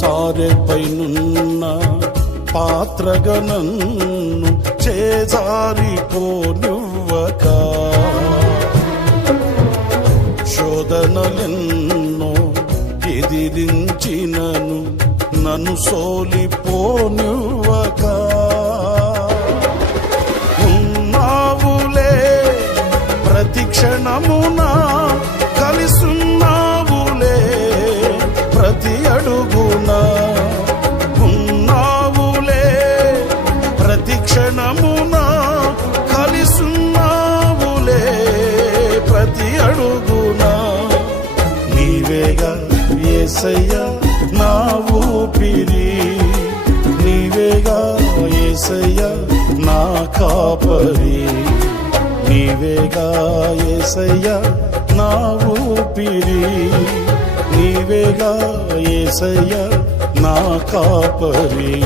సారెపైనున్న పాత్రగా నన్ను చేజారిపోనివ్వక, శోధనలెన్నో ఎదిరించినను నన్ను సోలిపోనివ్వక, ఉన్నావులే ప్రతి క్షణమున కలిసున్నావులే ప్రతి అడుగున, ఉన్నావులే ప్రతి క్షణమున కలిసున్నావులే ప్రతి అడుగున, నీవేగా యేసయ్యా నా ఊపిరి, నీవేగా యేసయ్యా నా కాపరి, నీవేగా యేసయ్యా నా ఊపిరి, నీవేగా యేసయ్యా నా కాపరి.